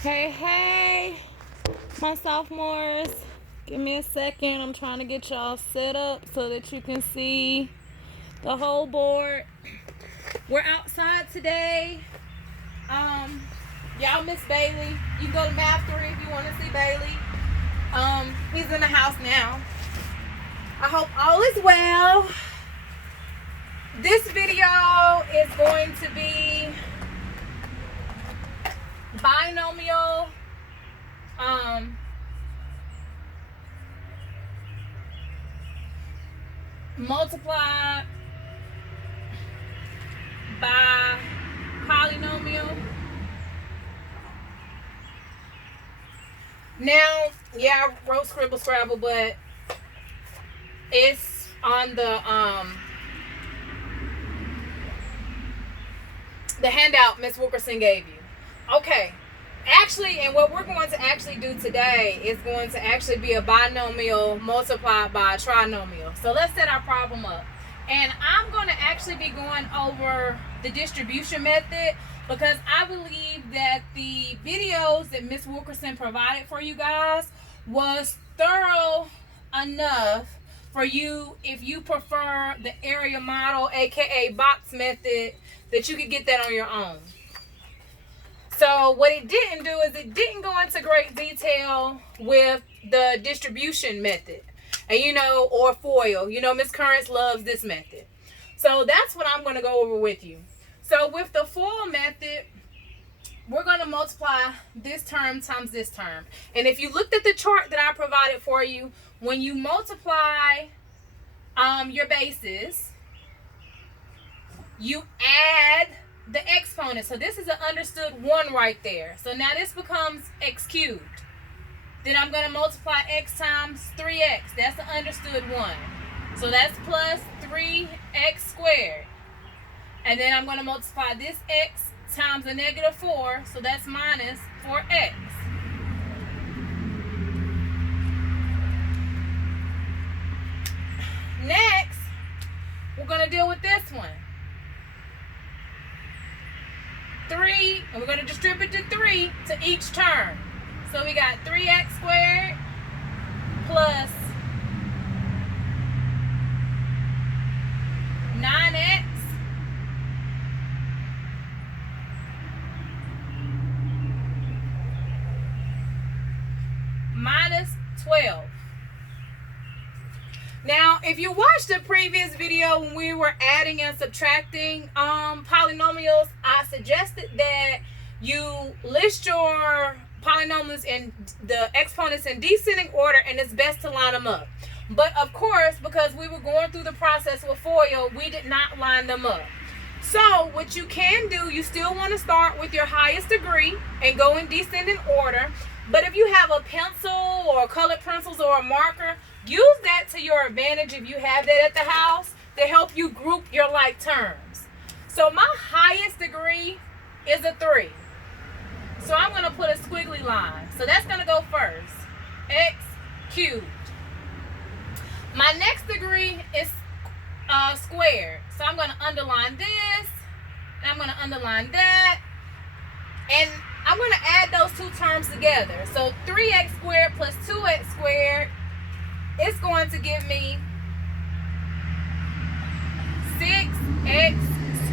Hey, my sophomores. Give me a second. I'm trying to get y'all set up so that you can see the whole board. We're outside today. Y'all miss Bailey. You can go to Math 3 if you want to see Bailey. He's in the house now. I hope all is well. This video is going to be binomial multiplied by polynomial. Now, yeah, I wrote Scribble Scrabble, but it's on the handout Miss Wilkerson gave you. Okay. Actually, and what we're going to actually do today is going to actually be a binomial multiplied by a trinomial. So let's set our problem up. And I'm going to actually be going over the distribution method because I believe that the videos that Miss Wilkerson provided for you guys was thorough enough for you, if you prefer the area model, aka box method, that you could get that on your own. So what it didn't do is it didn't go into great detail with the distribution method. And or FOIL. Miss Currents loves this method. So that's what I'm going to go over with you. So with the FOIL method, we're going to multiply this term times this term. And if you looked at the chart that I provided for you, when you multiply your bases, you add the exponent. So this is an understood 1 right there. So now this becomes x cubed. Then I'm going to multiply x times 3x. That's the understood 1. So that's plus 3x squared. And then I'm going to multiply this x times a negative 4. So that's minus 4x. Next, we're going to deal with this one. 3, and we're going to distribute the 3 to each term. So we got 3x squared plus 9x minus 12. Now, if you watched the previous video when we were adding and subtracting polynomials, I suggested that you list your polynomials and the exponents in descending order, and it's best to line them up. But of course, because we were going through the process with FOIL, we did not line them up. So what you can do, you still want to start with your highest degree and go in descending order. But if you have a pencil or colored pencils or a marker, use that to your advantage if you have that at the house to help you group your like terms. So my highest degree is a 3. So I'm going to put a squiggly line. So that's going to go first. X cubed. My next degree is squared. So I'm going to underline this. And I'm going to underline that. And I'm going to add those two terms together. So 3x squared plus 2x squared is going to give me 6x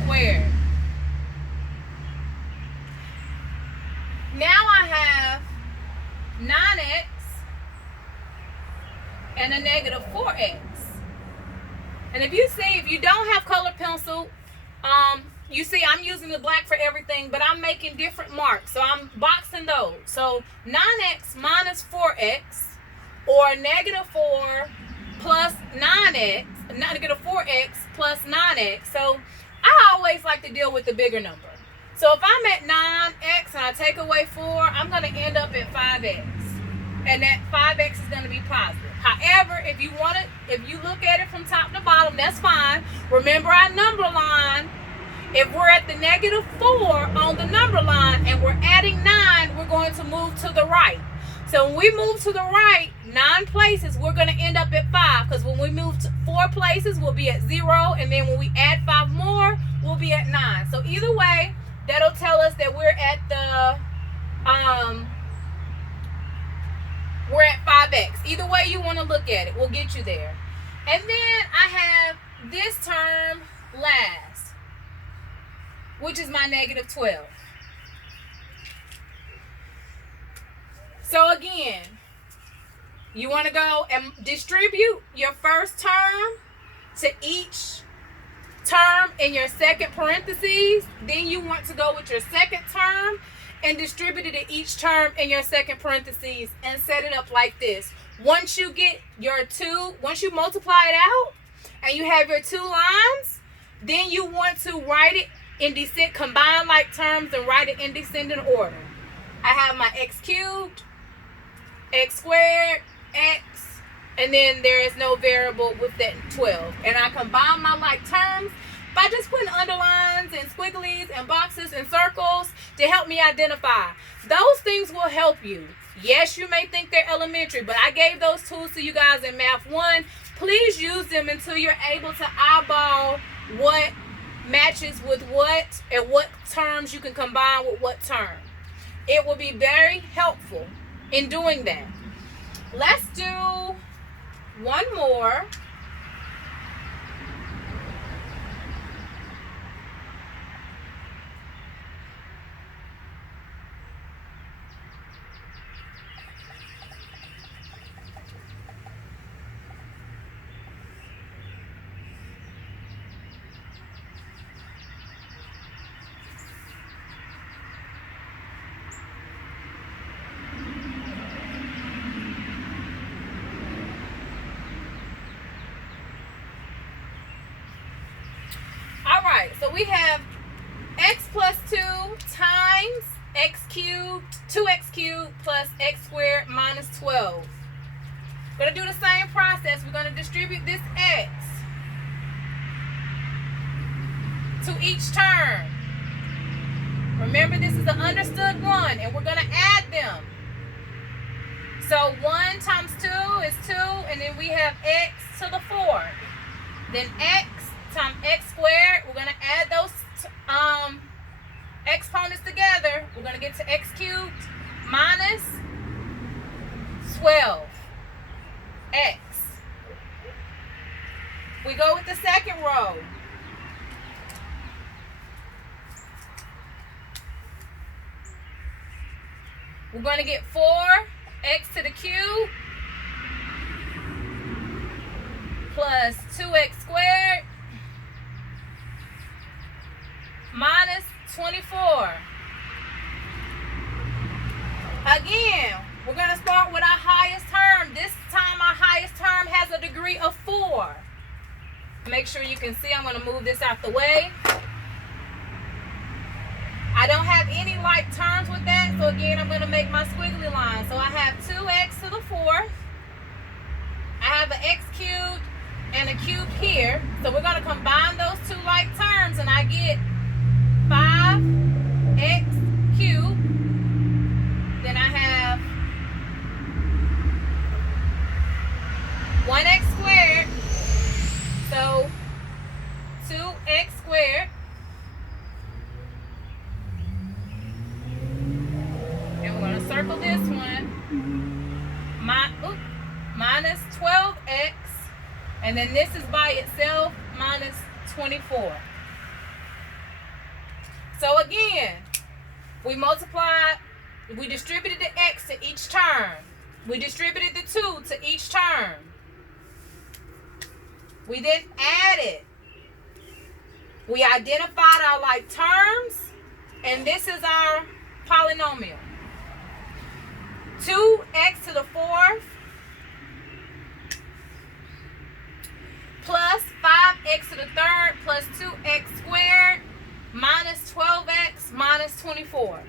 squared. Now I have 9x and a negative 4x. And if you don't have colored pencil, you see I'm using the black for everything, but I'm making different marks. So I'm boxing those. So 9x minus 4x, or negative 4 plus 9x, negative 4x plus 9x. So I always like to deal with the bigger number. So if I'm at 9x and I take away 4, I'm going to end up at 5x. And that 5x is going to be positive. However, if you look at it from top to bottom, that's fine. Remember our number line. If we're at the negative 4 on the number line and we're adding 9, we're going to move to the right. So when we move to the right 9 places, we're going to end up at 5. Because when we move to 4 places, we'll be at 0. And then when we add 5 more, we'll be at 9. So either way, that'll tell us that we're at the we're at 5x. Either way you want to look at it, we'll get you there. And then I have this term last, which is my negative 12. So again, you want to go and distribute your first term to each term in your second parentheses. Then you want to go with your second term and distribute it to each term in your second parentheses and set it up like this. Once you get your once you multiply it out and you have your two lines, then you want to write it in combine like terms and write it in descending order. I have my x cubed, x squared, x, and then there is no variable with that 12. And I combine my like terms by just putting underlines and squigglies and boxes and circles to help me identify. Those things will help you. Yes, you may think they're elementary, but I gave those tools to you guys in Math 1. Please use them until you're able to eyeball what matches with what and what terms you can combine with what term. It will be very helpful in doing that. Let's do one more. So we have x plus 2 times x cubed, 2x cubed plus x squared minus 12. We're going to do the same process. We're going to distribute this x to each term. Remember, this is an understood one, and we're going to add them. So 1 times 2 is 2, and then we have x to the 4. Then x times x squared, we're going to add those exponents together. We're going to get to x cubed minus 12x. We go with the second row. We're going to get 4x to the cube plus 2x squared minus 24. Again, we're going to start with our highest term. This time our highest term has a degree of 4. Make sure you can see. I'm going to move this out the way. I don't have any like terms with that, so again, I'm going to make my squiggly line. So I have 2x to the 4th. I have an x cubed and a cube here. So we're going to combine those two like terms, and I get 5x cubed. Then I have 1x squared. So 2x squared. And we're going to circle this one. Minus 12x. And then this is by itself minus 24. So again, we distributed the x to each term. We distributed the 2 to each term. We then added. We identified our like terms, and this is our polynomial. 2x to the 4th plus 5x to the 3rd plus 2x squared minus 12x minus 24.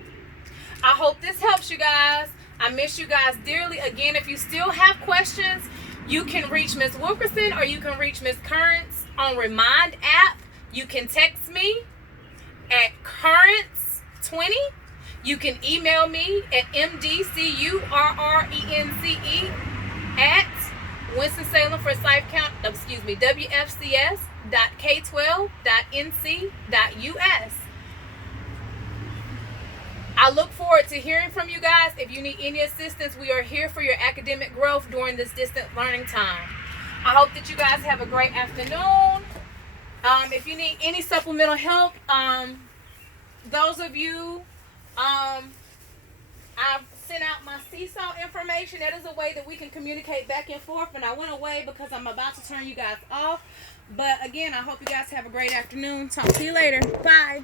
I hope this helps you guys. I miss you guys dearly. Again, if you still have questions, you can reach Miss Wilkerson or you can reach Miss Currents on Remind app. You can text me at Currents20. You can email me at mdcurrence at Winston-Salem for WFCS.K12.NC.US. I look forward to hearing from you guys. If you need any assistance, we are here for your academic growth during this distant learning time. I hope that you guys have a great afternoon. If you need any supplemental help, those of you, I've sent out my Seesaw information. That is a way that we can communicate back and forth. And I went away because I'm about to turn you guys off. But again, I hope you guys have a great afternoon. Talk to you later. Bye.